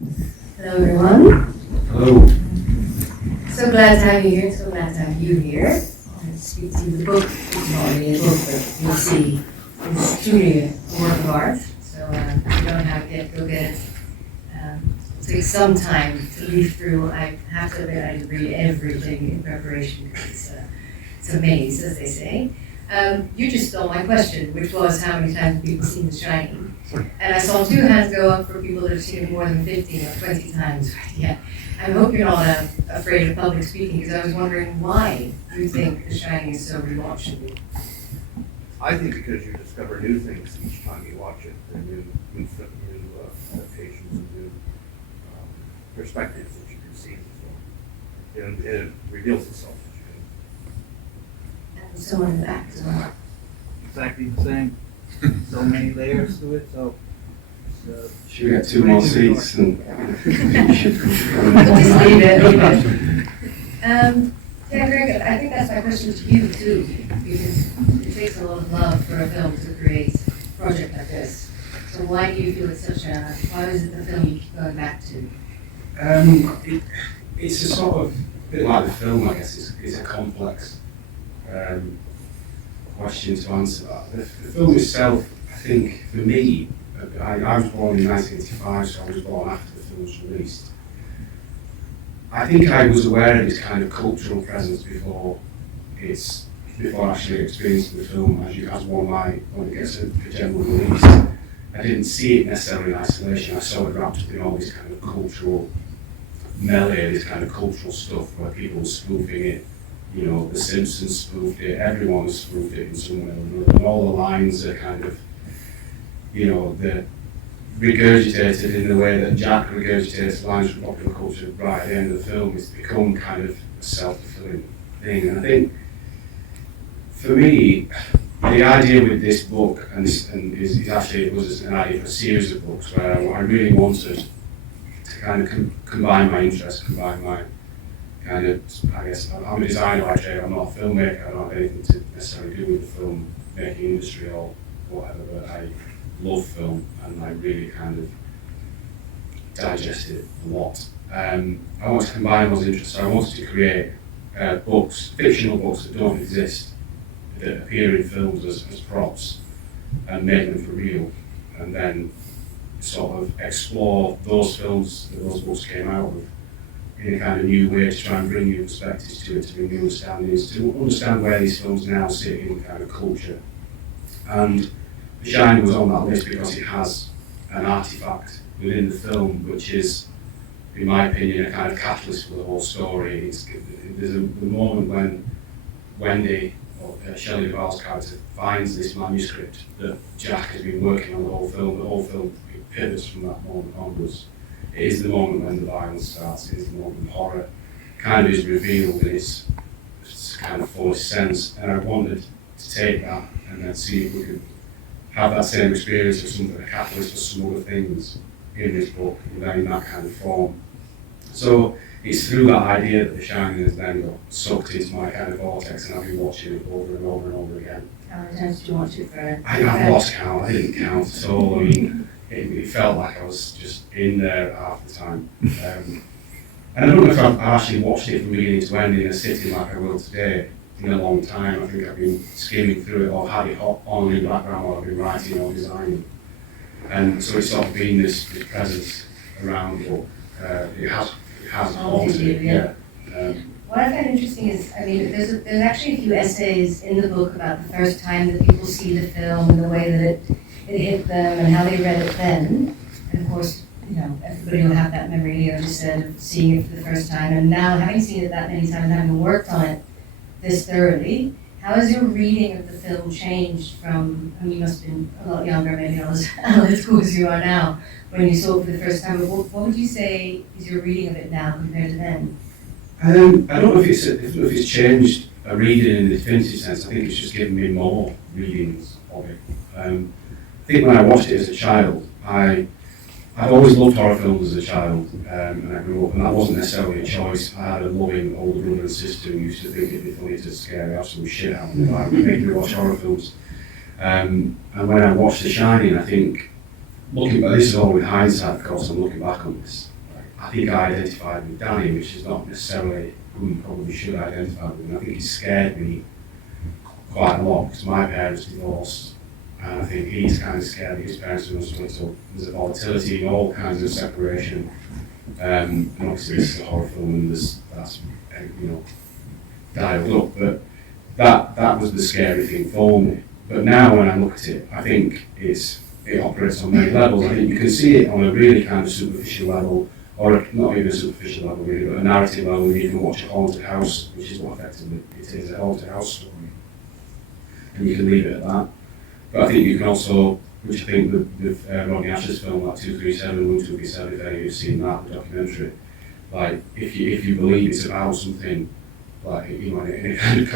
Hello everyone. Hello. So glad to have you here, so glad to have you here. To speak to you. The book is not really a book, but you'll see it's truly a work of art. So if you don't have it yet, go get it. It'll take some time to leaf through. I have to admit I didn't read everything in preparation because it's a maze, as they say. You just stole my question, which was how many times have people seen The Shining? And I saw 2 hands go up for people that have seen it more than 15 or 20 times. Yeah. I hope you're not afraid of public speaking, because I was wondering why you think The Shining is so rewatchable. I think because you discover new things each time you watch it, and new adaptations and new perspectives that you can see. So it reveals itself. And someone in the back as well. Exactly the same. So many layers to it, so. Should we get 2 more seats? And Just leave it. Yeah, Craig, I think that's my question to you too, because it takes a lot of love for a film to create a project like this. So why do you feel it's why is it the film you keep going back to? It's a sort of bit like the film, I guess. It's a complex question to answer that. The film itself, I think, for me, I was born in 1985, so I was born after the film was released. I think I was aware of its kind of cultural presence before actually experiencing the film, as one might when it gets a general release. I didn't see it necessarily in isolation. I saw it wrapped up in all this kind of cultural melee, this kind of cultural stuff where people were spoofing it. You know, The Simpsons spoofed it, everyone spoofed it in some way or another, and all the lines are kind of, you know, they're regurgitated in the way that Jack regurgitates lines from popular culture right at the end of the film. It's become kind of a self-fulfilling thing. And I think, for me, the idea with this book, is actually, it was an idea for a series of books where I really wanted to kind of combine my interests, combine my kind of, I guess, I'm a designer by trade, I'm not a filmmaker, I don't have anything to necessarily do with the film making industry or whatever, but I love film and I really kind of digest it a lot. I wanted to combine those interests, so I wanted to create books, fictional books that don't exist, that appear in films as props and make them for real, and then sort of explore those films that those books came out of in a kind of new way to try and bring new perspectives to it, to bring new understandings, to understand where these films now sit in kind of culture. And The Shining was on that list because it has an artifact within the film which is, in my opinion, a kind of catalyst for the whole story. There's the moment when Wendy, or Shelley Duvall's character, finds this manuscript that Jack has been working on the whole film. The whole film pivots from that moment onwards. It is the moment when the violence starts, it is the moment when horror kind of is revealed in its kind of fullest sense. And I wanted to take that and then see if we could have that same experience of something, a catalyst for some other things in this book, in that kind of form. So it's through that idea that The Shining has then got sucked into my kind of vortex, and I've been watching it over and over and over again. How many times did you watch it for? I've lost count, I didn't count at all. I mean, it felt like I was just in there half the time. And I don't know if I've actually watched it from beginning to end in a sitting like I will today in a long time. I think I've been skimming through it or had it on in the background while I've been writing or designing. And so it's sort of been this presence around the book. It has haunted it, yeah. What I find interesting is, I mean, there's actually a few essays in the book about the first time that people see the film and the way that it hit them and how they read it then. And of course, you know, everybody will have that memory, you know, just said, of seeing it for the first time. And now, having seen it that many times and having worked on it this thoroughly, how has your reading of the film changed from, I mean, you must have been a lot younger, maybe not as analytical as you are now, when you saw it for the first time, but what would you say is your reading of it now compared to then? I don't know if it's changed a reading in the definitive sense. I think it's just given me more readings of it. I think when I watched it as a child, I'd always loved horror films as a child, and I grew up, and that wasn't necessarily a choice. I had a loving older brother and sister who used to think it'd be funny to scare the absolute shit out of me, make me watch horror films. And when I watched The Shining, I think looking back, this is all with hindsight, of course, I'm looking back on this. I think I identified with Danny, which is not necessarily who you probably should identify with, and I think it scared me quite a lot because my parents divorced, and I think he's kind of scared that his parents are going to split up. There's a volatility in all kinds of separation, and obviously this is a horror film, and that's dialed up, but that was the scary thing for me. But now when I look at it, I think it operates on many levels. I think you can see it on a really kind of superficial level, or not even a superficial level really, but a narrative level. You can watch a haunted house, which is what effectively it is, a haunted house story, and you can leave it at that. But I think you can also, which I think with Rodney Ash's film, like 237, Room 237, if any of you've seen that, the documentary, like if you believe it's about something, like in a kind of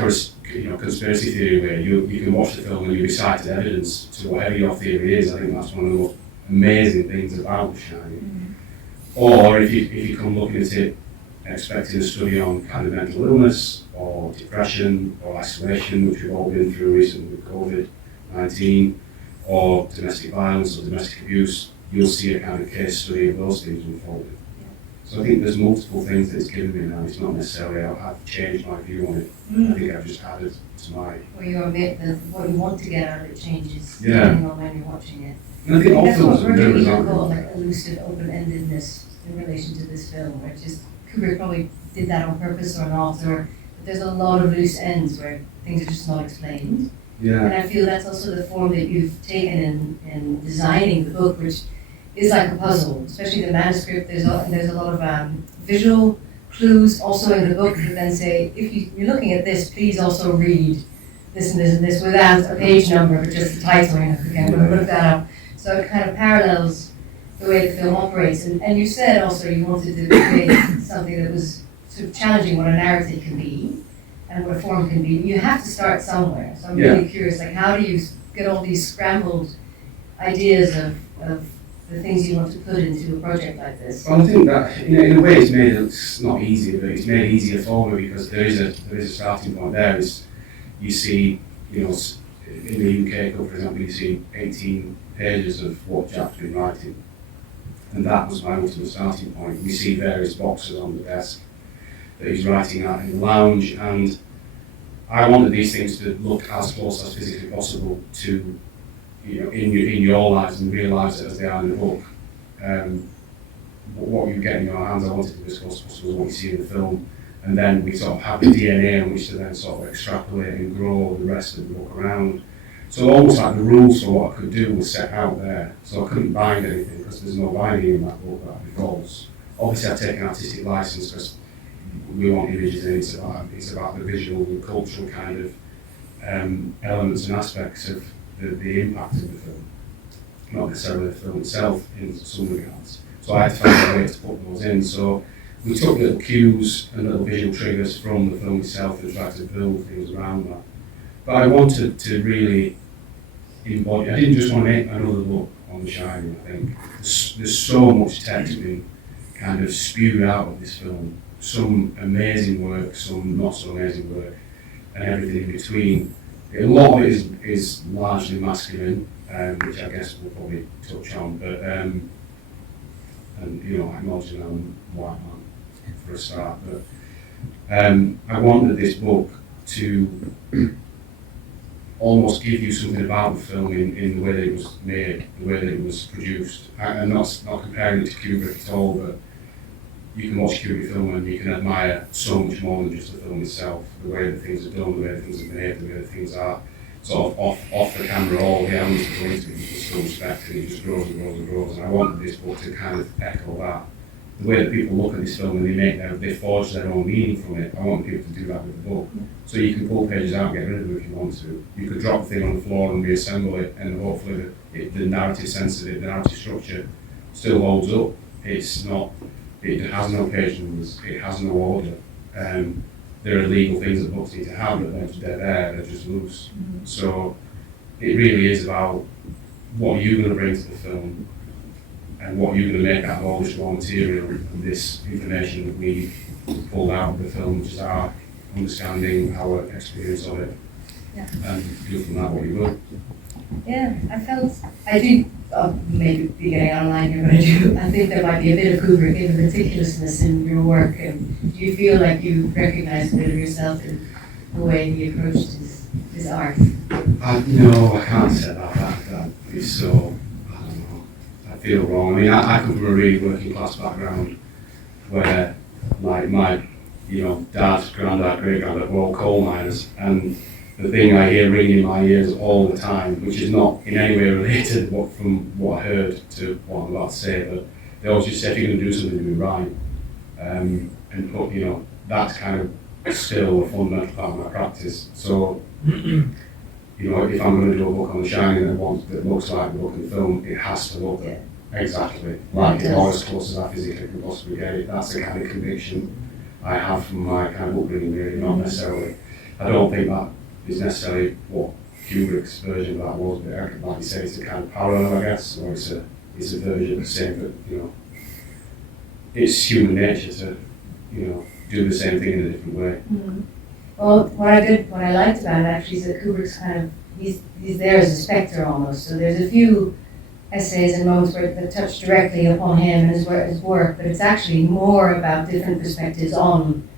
conspiracy theory way, you can watch the film and you'll be cited evidence to whatever your theory is. I think that's one of the most amazing things about The Shining. Or if you come looking at it expecting a study on kind of mental illness or depression or isolation, which we've all been through recently with COVID-19, or domestic violence or domestic abuse, you'll see a kind of case study of those things unfolding. So I think there's multiple things that it's given me now. It's not necessarily I've changed my view on it. I think I've just added to my... Well, you admit that what you want to get out of it changes Yeah. depending on when you're watching it. And I think all That's films what are Roger mirrors, Ebert aren't called they? like elusive open-endedness in relation to this film, where just Kubrick probably did that on purpose or not, or there's a lot of loose ends where things are just not explained. Yeah. And I feel that's also the form that you've taken in designing the book, which is like a puzzle, especially the manuscript. There's a lot of visual clues also in the book that then say, if you're looking at this, please also read this and this and this without a page number, but just the title. Okay, I'm going to look that up. So it kind of parallels the way the film operates. And you said also you wanted to create something that was sort of challenging what a narrative can be and what a form can be. You have to start somewhere. So I'm really curious, like how do you get all these scrambled ideas of the things you want to put into a project like this? Well, I think that in a way it's not easy, but it's made easier for me because there is a starting point there. Is you see, in the UK, for example, you see 18 pages of what Jack's been writing, and that was my ultimate starting point. We see various boxes on the desk that he's writing at in the lounge, and I wanted these things to look as close as physically possible to, in your lives and real lives as they are in the book. What you get in your hands, I wanted to be as close as possible what you see in the film, and then we sort of have the DNA on which to then sort of extrapolate and grow the rest of the book around. So almost like the rules for what I could do was set out there, so I couldn't bind anything because there's no binding in that book that involves. Obviously I've taken artistic license because we want images and it's about the visual and cultural kind of elements and aspects of the impact of the film, not necessarily the film itself in some regards. So I had to find a way to put those in. So we took little cues and little visual triggers from the film itself and tried to build things around that. But I wanted to really embody, I didn't just want to make another book on The Shining, I think. There's so much text being kind of spewed out of this film. Some amazing work, some not so amazing work, and everything in between. A lot of it is largely masculine, which I guess we'll probably touch on, but and acknowledging I'm a white man for a start, but I wanted this book to almost give you something about the film in the way that it was made, the way that it was produced. I'm not comparing it to Kubrick at all, but you can watch Kubrick film and you can admire so much more than just the film itself, the way that things are done, the way that things are made, the way that things are sort of off the camera, all the elements that go into it, you can still respect and it just grows and grows and grows. And I wanted this book to kind of echo that. The way that people look at this film and they forge their own meaning from it, I want people to do that with the book. So you can pull pages out and get rid of them if you want to. You could drop the thing on the floor and reassemble it, and hopefully the narrative sense of it, the narrative structure still holds up. It has no page numbers, it has no order. There are legal things that books need to have, but they're there, they're just loose. Mm-hmm. So it really is about what you're going to bring to the film and what you're going to make out of all this raw material and this information that we pulled out of the film, which is our understanding, our experience of it. Yeah. And do from that what you will. Yeah, I do, maybe be getting online here, but I think there might be a bit of Kubrick in the meticulousness in your work. And do you feel like you recognize a bit of yourself in the way he approached his art? No, I can't say that is so, I don't know, I feel wrong. I mean, I come from a really working class background where my dad, granddad, great granddad were all coal miners, and the thing I hear ringing in my ears all the time, which is not in any way related from what I heard to what I'm about to say, but they always just say, if you're going to do something, do it right. And put, that's kind of still a fundamental part of my practice. So, if I'm going to do a book on The Shining that looks like the book in the film, it has to look exactly like it, or as close as I physically can possibly get it. That's the kind of conviction I have from my kind of upbringing, really, not necessarily. I don't think that is necessarily what Kubrick's version of that was, but like you say, it's a kind of parallel, I guess, or it's a version of the same, but it's human nature to do the same thing in a different way. Mm-hmm. Well, what I liked about it actually is that Kubrick's kind of he's there as a spectre almost. So there's a few essays and moments where that touch directly upon him and his work, but it's actually more about different perspectives on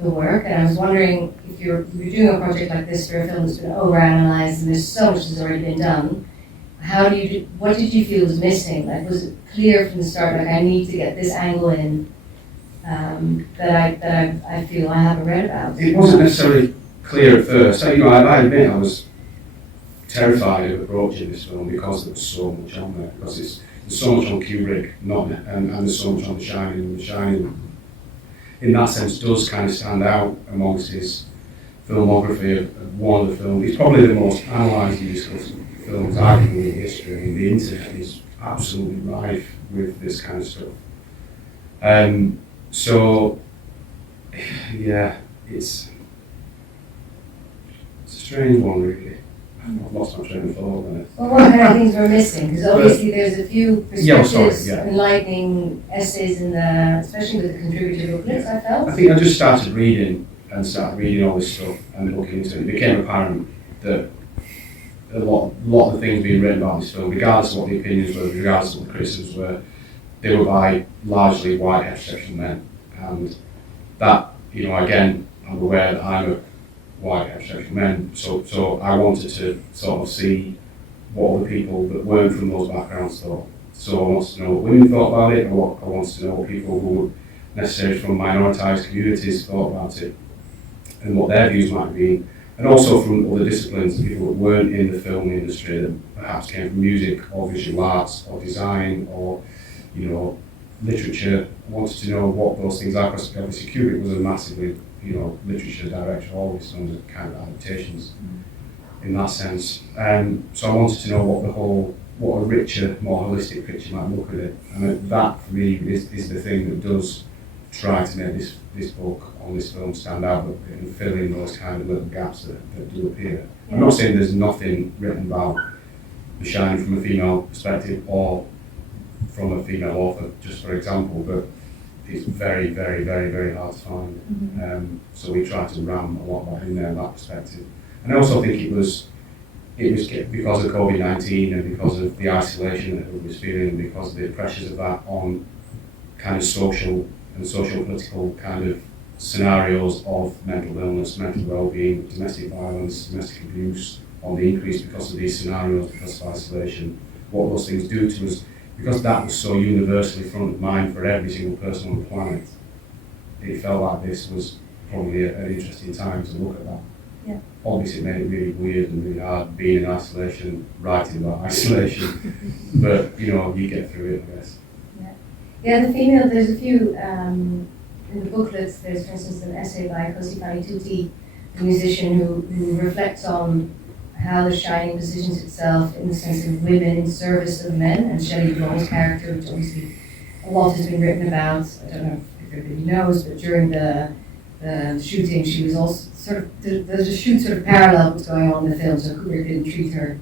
the work. And I was wondering if you're doing a project like this for a film that's been overanalyzed and there's so much that's already been done. What did you feel was missing? Like, was it clear from the start, like I need to get this angle in that I feel I haven't read about? It wasn't necessarily clear at first. So, I admit I was terrified of approaching this film because there was so much on there. Because there's so much on Kubrick, and there's so much on The Shining. And The Shining, in that sense, does kind of stand out amongst his filmography of one of the films. It's probably the most analysed and discussed films arguably in history. I mean, the internet is absolutely rife with this kind of stuff. So, yeah, it's a strange one, really. I've lost my train of thought on it. Well, what kind of things were missing? Because obviously there's a few perspectives, Yeah. enlightening essays in especially with the contributor booklets, I felt. I think I just started reading all this stuff and looking into it. It became apparent that a lot of the things being written about this film, regardless of what the opinions were, regardless of what the criticisms were, they were by largely white heterosexual men. And that, again, I'm aware that I'm a white heterosexual man, so I wanted to sort of see what other people that weren't from those backgrounds thought. So I wanted to know what women thought about it, or I wanted to know what people who were necessarily from minoritised communities thought about it, and what their views might be. And also from other disciplines, people that weren't in the film industry, that perhaps came from music or visual arts or design or, literature. I wanted to know what those things are, because obviously Kubrick was a massively, literature director, always films are kind of adaptations in that sense. So I wanted to know what a richer, more holistic picture might look at it. And that, for me, is the thing that does try to make this book on this film stand out and fill in those kind of little gaps that do appear. I'm not saying there's nothing written about The Shining from a female perspective or from a female author, just for example, but it's very, very, very, very hard to find. Mm-hmm. So we try to ram a lot of that in there, that perspective. And I also think it was because of COVID-19 and because of the isolation that everyone was feeling, and because of the pressures of that on kind of social and social-political kind of scenarios of mental illness, mental well-being, domestic violence, domestic abuse, on the increase because of these scenarios, because of isolation, what those things do to us. Because that was so universally front of mind for every single person on the planet, it felt like this was probably an interesting time to look at that. Yeah. Obviously it made it really weird and really hard being in isolation, writing about isolation, but you get through it, I guess. Yeah, the female, there's a few, in the booklets, there's for instance an essay by Kosipani Tuti, a musician who reflects on how The Shining positions itself in the sense of women in service of men, and Shelley Duvall's character, which obviously a lot has been written about. I don't know if everybody knows, but during the shooting, she was also there's a shoot sort of parallel what's going on in the film, so Kubrick didn't treat her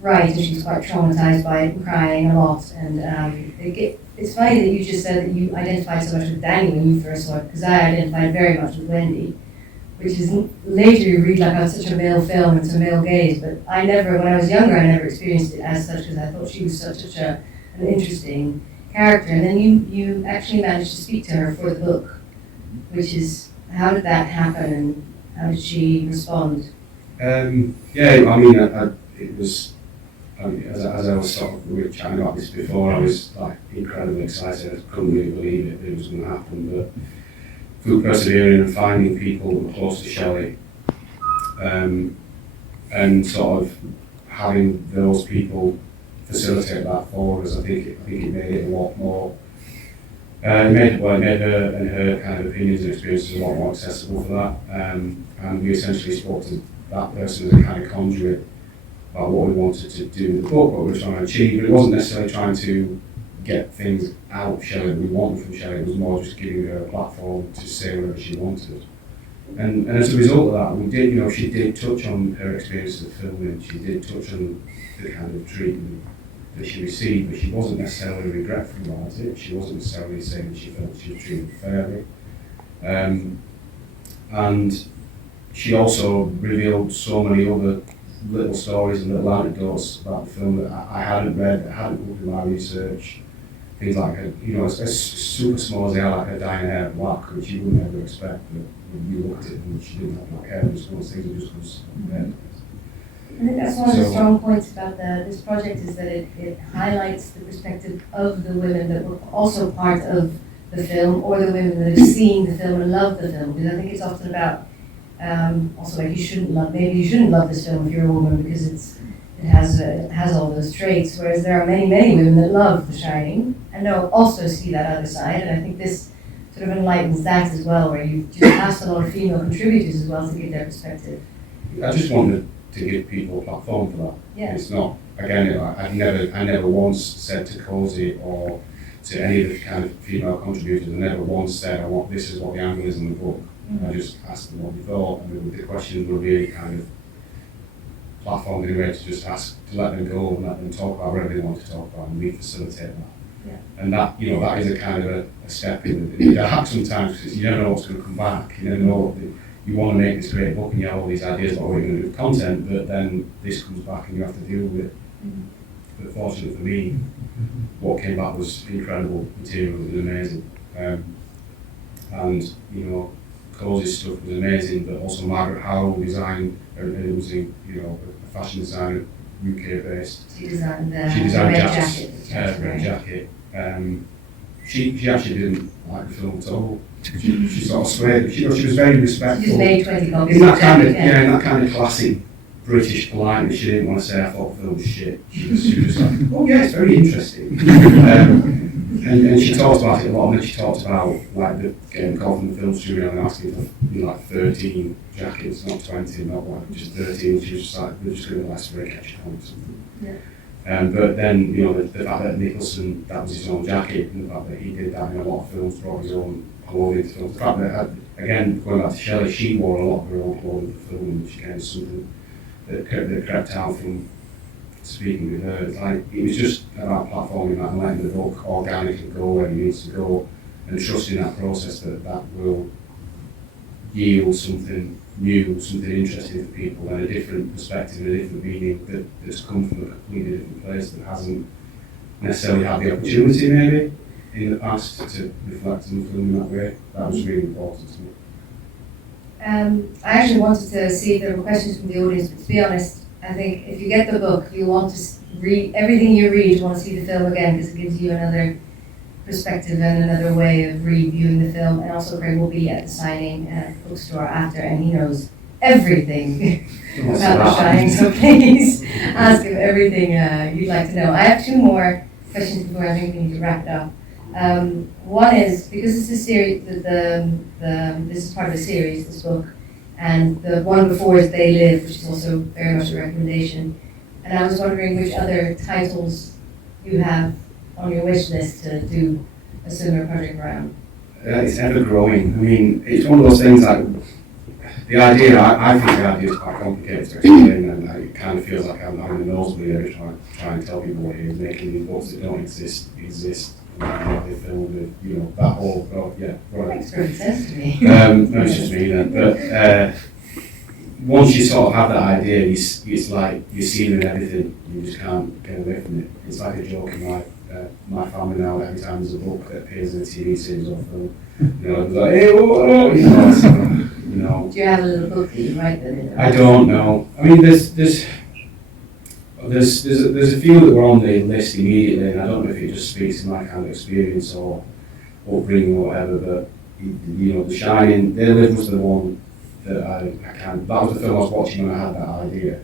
right, and she was quite traumatized by it and crying a lot. And it's funny that you just said that you identified so much with Danny when you first saw it, because I identified very much with Wendy, which is later you read like, oh, it's such a male film, it's a male gaze, but I never, when I was younger, I never experienced it as such because I thought she was such an interesting character. And then you actually managed to speak to her for the book, which is, how did that happen and how did she respond? Yeah, I mean, it was, as I was sort of, we were chatting about this before, I was like incredibly excited. I couldn't really believe it was going to happen, but through persevering and finding people that were close to Shelley, and sort of having those people facilitate that for us, I think it made it a lot more. It made her and her kind of opinions and experiences a lot more accessible for that. And we essentially spoke to that person as a kind of conduit about what we wanted to do in the book, what we were trying to achieve. But it wasn't necessarily trying to get things out of Shelley that we wanted from Shelley. It was more just giving her a platform to say whatever she wanted. And as a result of that, we did, she did touch on her experience of filming. She did touch on the kind of treatment that she received, but she wasn't necessarily regretful about it. She wasn't necessarily saying that she felt she was treated fairly. And she also revealed so many other little stories and little anecdotes about the film that I hadn't read, that hadn't looked in my research. Things like her, as super small as they are, like her dyeing hair black, which you wouldn't ever expect, but when you look at it and she didn't have black hair, it was one of those things that just was red. I think that's one of the strong points about this project is that it highlights the perspective of the women that were also part of the film, or the women that have seen the film and loved the film. Because I think it's often about also like maybe you shouldn't love this film if you're a woman because it has all those traits. Whereas there are many women that love The Shining and also see that other side. And I think this sort of enlightens that as well, where you just asked a lot of female contributors as well to give their perspective. I just wanted to give people a platform for that. Yeah. It's not, again, I never once said to Cozy or to any of the kind of female contributors, I never once said, this is what the angle is in the book. Mm-hmm. I just asked them what they thought, and the questions were really kind of platformed in a way to just ask, to let them go and let them talk about whatever they want to talk about, and we facilitate that. Yeah. And that, that is a kind of a step in the dark sometimes, because you never know what's going to come back. You never know you want to make this great book and you have all these ideas about what you're going to do with content, but then this comes back and you have to deal with it. Mm-hmm. But fortunately for me, what came back was incredible material. It was amazing. And Cozy's stuff was amazing, but also Margaret Howell designed, it was a fashion designer, UK based. She designed the red jacket. Jacket. She actually didn't like the film at all. She sort of swayed. She was very respectful. She just made 20 copies. In that kind of classic British politeness, she didn't want to say I thought the film was shit. She was just like, oh yeah, it's very interesting. And she talked about it a lot, and then she talked about like getting called from the film studio and asking for 13 jackets, not 20, not just 13. She was just like, we're just going to last for a catch on or something. Yeah. But then, the fact that Nicholson, that was his own jacket, and the fact that he did that in a lot of films, brought his own clothing to films. The fact that, again, going back to Shelley, she wore a lot of her own clothing for film, which again is something that crept out from speaking with her. It was just about platforming that and letting the book organically go where it needs to go, and trusting that process that will yield something new, something interesting for people, and a different perspective and a different meaning that's come from a completely different place that hasn't necessarily had the opportunity maybe in the past to reflect on the film in that way. That was really important to me. I actually wanted to see if there were questions from the audience, but to be honest, I think if you get the book, you want to read everything you read, you want to see the film again because it gives you another perspective and another way of reviewing the film. And also Craig will be at the signing at the bookstore after, and he knows everything about The Shining, so please ask him everything you'd like to know. I have two more questions before I think we need to wrap it up. One is, because this is series, this is part of a series, this book, and the one before is They Live, which is also very much a recommendation. And I was wondering which other titles you have on your wish list to do a similar project around. It's ever growing. I mean, it's one of those things like the idea. I think the idea is quite complicated to explain, and it kind of feels like I'm having a nosebleed every time I try and tell people what it is, making these books that don't exist. And how they film with, that whole, Makes perfect sense to me. No, it's just me then. But once you sort of have that idea, it's like you're seeing in everything. You just can't get away from it. It's like a joke in my family now. Every time there's a book that appears in a TV series or film, you know, it's like, hey, whoa, you know, it's, you know. Do you have a little book that you write them in? I don't know. I mean, there's a few that were on the list immediately, and I don't know if it just speaks to my kind of experience or upbringing or whatever. But you know, The Shining, They Live was the one that I kind of, that was the film I was watching when I had that idea,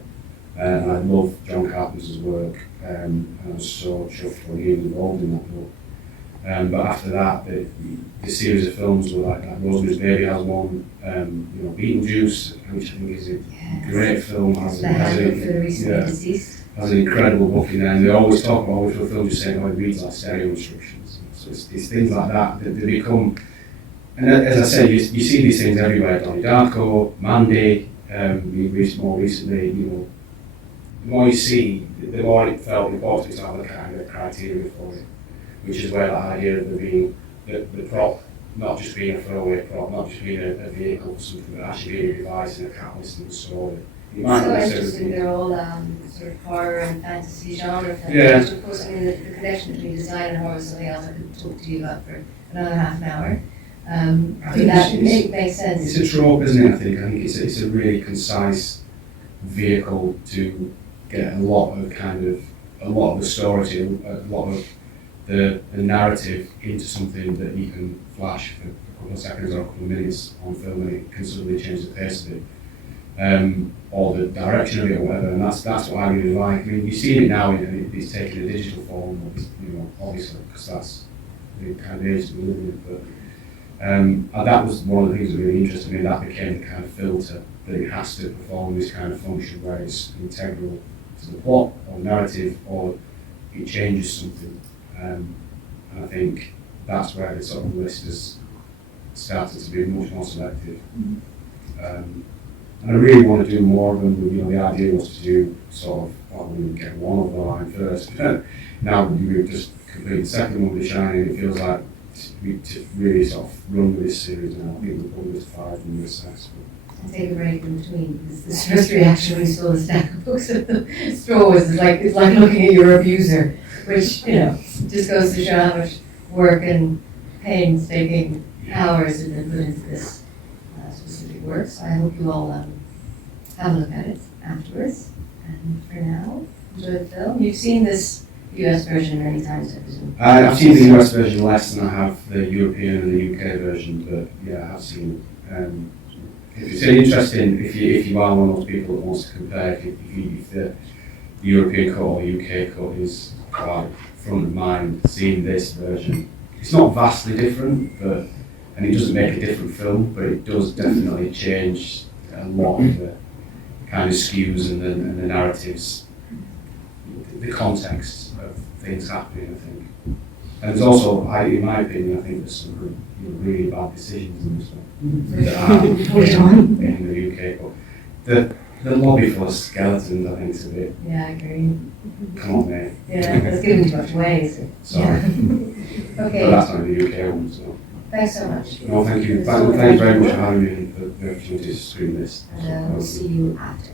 and I love John Carpenter's work, and I was so chuffed when he was involved in that book. But after that, the series of films were like Rosemary's Baby has one, you know, Beetlejuice, which I think is a great film, has The Handbook for the Recently Deceased. Has an incredible book in there, and they always talk about with a film just saying, oh, it reads like stereo instructions. So it's things like that that they become, and as I said, you see these things everywhere. Donnie Darko, Mandy, more recently, you know, the more you see, the more it felt important to have a kind of criteria for it, which is where that idea of there being the prop, not just being a throwaway prop, not just being a vehicle for something, but actually being a device and a catalyst in the story. It might So not necessarily interesting, be- they're all sort of horror and fantasy genre films. Yeah. Which of course, I mean, the connection between design and horror is something else I could talk to you about for another half an hour. I I think that it's- makes sense. It's a trope, isn't it? I think it's a really concise vehicle to get a lot of the story, a lot of the narrative into something that you can flash for a couple of seconds or a couple of minutes on film, and it can suddenly change the pace of it, or the direction of it, or whatever. And that's what I really like. I mean, you see it now, and it's taking a digital form, you know, obviously, because that's the kind of age that we live in. But that was one of the things that really interested me. That became the kind of filter that it has to perform this kind of function where it's integral to the plot or narrative, or it changes something. And I think that's where the sort of list has started to be much more selective. And I really want to do more of them. You know, the idea was to do sort of, well, we would get one of the line first. Now we've just completed the second one with The Shining. It feels like to really sort of run with this series now. I think we'll probably just 5 and we're successful. And take a break in between, because the first reaction when you saw the stack of books at the store was it's like looking at your abuser, which, you know, just goes to show how much work and painstaking hours have been put into this specific work. So I hope you all have a look at it afterwards. And for now, enjoy the film. You've seen this US version many times, I presume. I've seen the US version less than I have the European and the UK version, but yeah, I've seen it. It's interesting if you are one of those people that wants to compare if the European cut or the UK cut is quite front of mind, seeing this version. It's not vastly different, and it doesn't make a different film, but it does definitely change a lot of the kind of skews and the narratives, the context of things happening, I think. And there's also, in my opinion, I think there's some really bad decisions in this one that are in the UK. But the lobby full of skeletons, I think, is a bit. Yeah, I agree. Come on, mate. Yeah, that's giving too much away, is it? Sorry. Yeah. But Okay, that's not the UK one, so. thanks so much. No, thank you. Thank you very much for having me and for the opportunity to screen this. And we'll see you after.